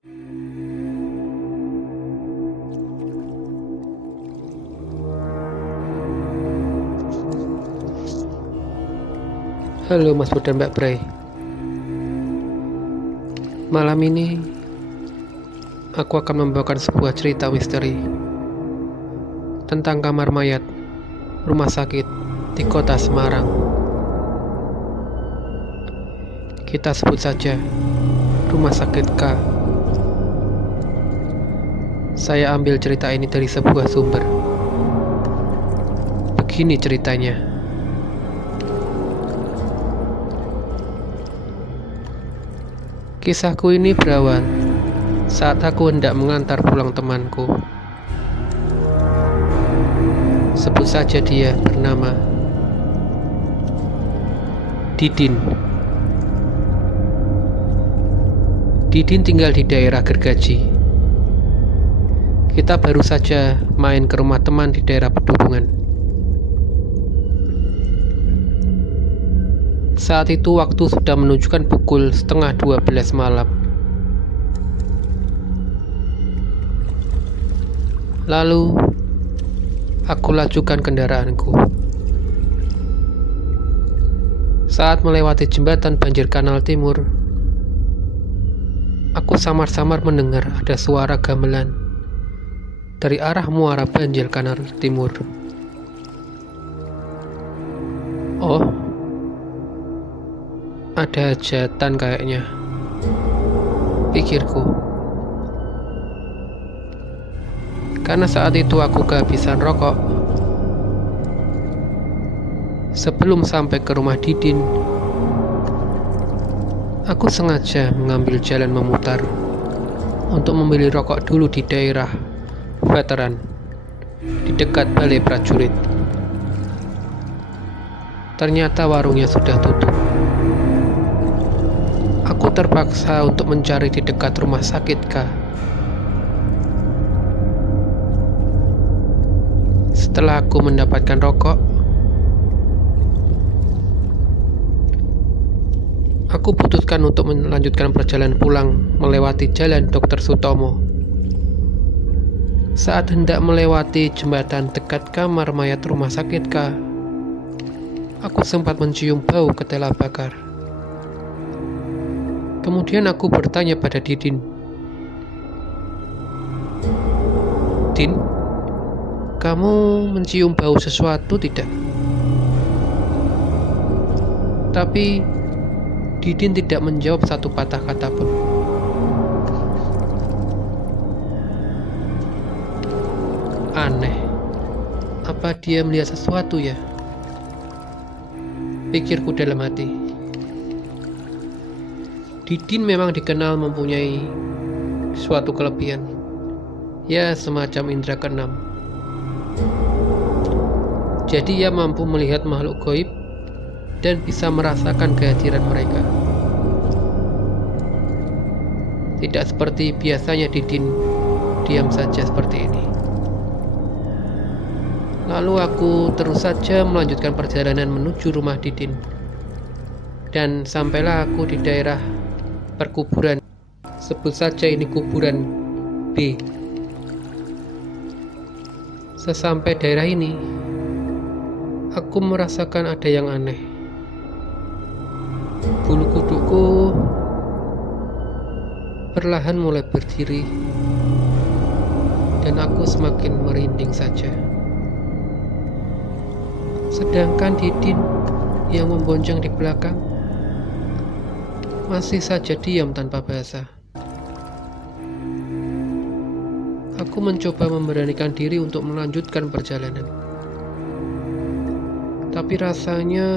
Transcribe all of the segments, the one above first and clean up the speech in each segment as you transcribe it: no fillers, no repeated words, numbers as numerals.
Halo Mas Bud dan Mbak Bray. Malam ini aku akan membawakan sebuah cerita misteri tentang kamar mayat rumah sakit di kota Semarang. Kita sebut saja Rumah Sakit K. Saya ambil cerita ini dari sebuah sumber. Begini ceritanya. Kisahku ini berawal saat aku hendak mengantar pulang temanku. Sebut saja dia bernama Didin. Didin tinggal di daerah Gergaji. Kita baru saja main ke rumah teman di daerah Pedurungan. Saat itu waktu sudah menunjukkan pukul 11:30 malam. Lalu aku lajukan kendaraanku. Saat melewati jembatan banjir Kanal Timur, aku samar-samar mendengar ada suara gamelan dari arah muara banjir Kanal Timur. Oh, ada hajatan kayaknya, pikirku. Karena saat itu aku kehabisan rokok. Sebelum sampai ke rumah Didin, aku sengaja mengambil jalan memutar untuk membeli rokok dulu di daerah veteran di dekat Balai Prajurit. Ternyata warungnya sudah tutup. Aku terpaksa untuk mencari di dekat rumah sakit K. Setelah aku mendapatkan rokok, aku putuskan untuk melanjutkan perjalanan pulang melewati jalan Dr. Sutomo. Saat hendak melewati jembatan dekat kamar mayat rumah sakit K, aku sempat mencium bau ketela bakar. Kemudian aku bertanya pada Didin, "Din, kamu mencium bau sesuatu tidak?" Tapi Didin tidak menjawab satu patah kata pun. Aneh, apa dia melihat sesuatu ya? Pikirku dalam hati. Didin memang dikenal mempunyai suatu kelebihan, ya semacam indera keenam. Jadi ia mampu melihat makhluk gaib dan bisa merasakan kehadiran mereka. Tidak seperti biasanya Didin diam saja seperti ini. Lalu aku terus saja melanjutkan perjalanan menuju rumah Didin. Dan sampailah aku di daerah perkuburan. Sebut saja ini kuburan B. Sesampai daerah ini, aku merasakan ada yang aneh. Bulu kuduku perlahan mulai berdiri, dan aku semakin merinding saja. Sedangkan Didin yang membonceng di belakang masih saja diam tanpa bahasa. Aku mencoba memberanikan diri untuk melanjutkan perjalanan. Tapi rasanya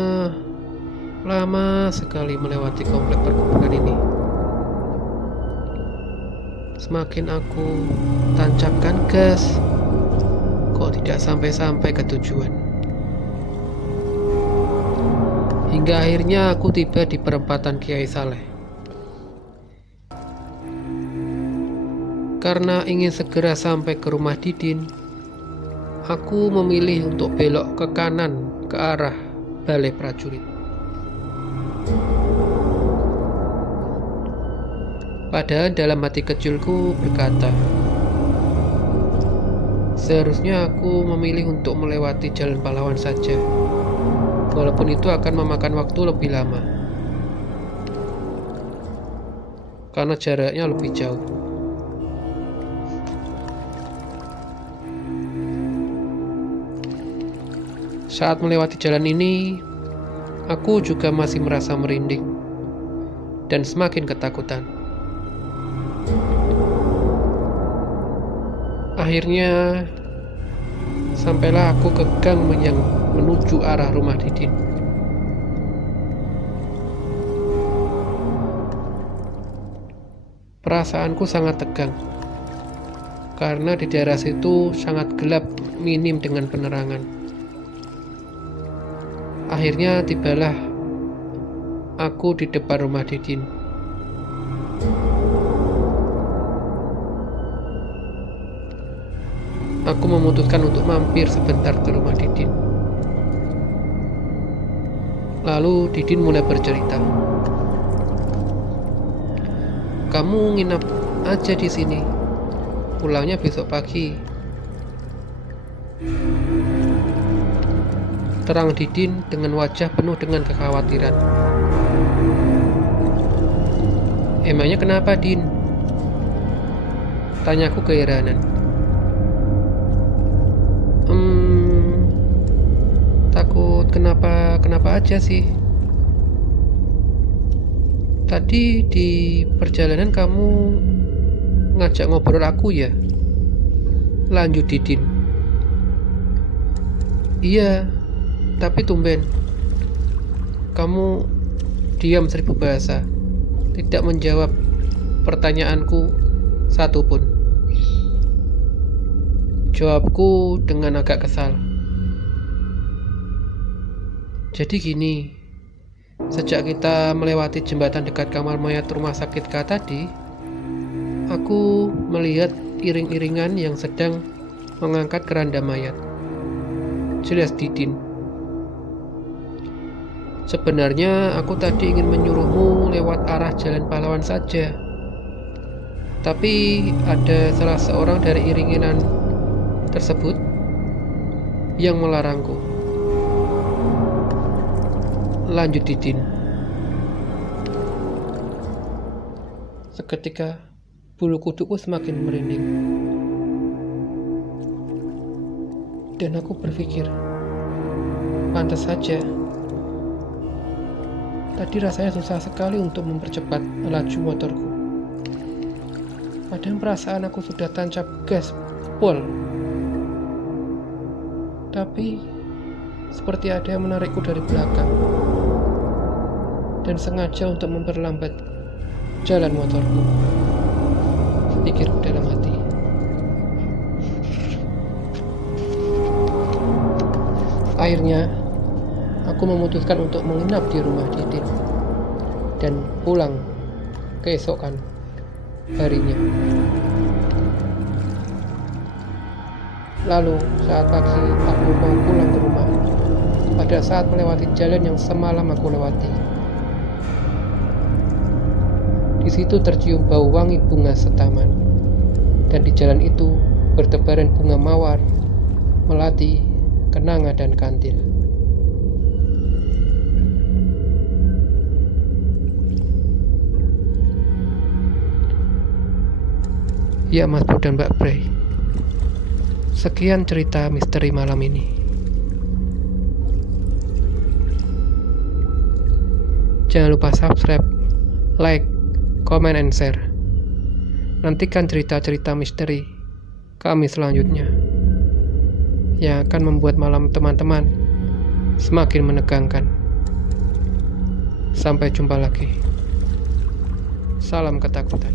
lama sekali melewati komplek perkebunan ini. Semakin aku tancapkan gas, kok tidak sampai-sampai ke tujuan. Hingga akhirnya aku tiba di perempatan Kiai Saleh. Karena ingin segera sampai ke rumah Didin, aku memilih untuk belok ke kanan ke arah Balai Prajurit. Padahal dalam hati kecilku berkata, seharusnya aku memilih untuk melewati jalan pahlawan saja, walaupun itu akan memakan waktu lebih lama, karena jaraknya lebih jauh. Saat melewati jalan ini, aku juga masih merasa merinding dan semakin ketakutan. Akhirnya, sampailah aku ke gang yang menuju arah rumah Didin. Perasaanku sangat tegang, karena di daerah situ sangat gelap, minim dengan penerangan. Akhirnya tibalah aku di depan rumah Didin. Aku memutuskan untuk mampir sebentar ke rumah Didin. Lalu Didin mulai bercerita. Kamu nginap aja di sini. Pulangnya besok pagi. Terang Didin dengan wajah penuh dengan kekhawatiran. Emangnya kenapa, Din? Tanyaku keheranan. Takut kenapa aja sih? Tadi di perjalanan kamu ngajak ngobrol aku ya? Lanjut Didin. Iya, tapi tumben kamu diam 1000 bahasa, tidak menjawab pertanyaanku satupun. Jawabku dengan agak kesal. Jadi gini, sejak kita melewati jembatan dekat kamar mayat rumah sakit K tadi, aku melihat iring-iringan yang sedang mengangkat keranda mayat. Jelas Didin. Sebenarnya aku tadi ingin menyuruhmu lewat arah jalan pahlawan saja. Tapi ada salah seorang dari iring-iringan tersebut yang melarangku. Lanjut Didin. Seketika bulu kuduku semakin merinding. Dan aku berpikir, pantas saja. Tadi rasanya susah sekali untuk mempercepat laju motorku. Padahal perasaan aku sudah tancap gas pol. Tapi seperti ada yang menarikku dari belakang dan sengaja untuk memperlambat jalan motorku, pikirku dalam hati. Akhirnya aku memutuskan untuk menginap di rumah Didin dan pulang keesokan harinya. Lalu saat pagi aku mau pulang ke rumah, pada saat melewati jalan yang semalam aku lewati. Di situ tercium bau wangi bunga setaman, dan di jalan itu bertebaran bunga mawar, melati, kenanga, dan kantil. Ya Mas Bro dan Mbak Prey, sekian cerita misteri malam ini. Jangan lupa subscribe, like, comment, and share. Nantikan cerita-cerita misteri kami selanjutnya yang akan membuat malam teman-teman semakin menegangkan. Sampai jumpa lagi. Salam ketakutan.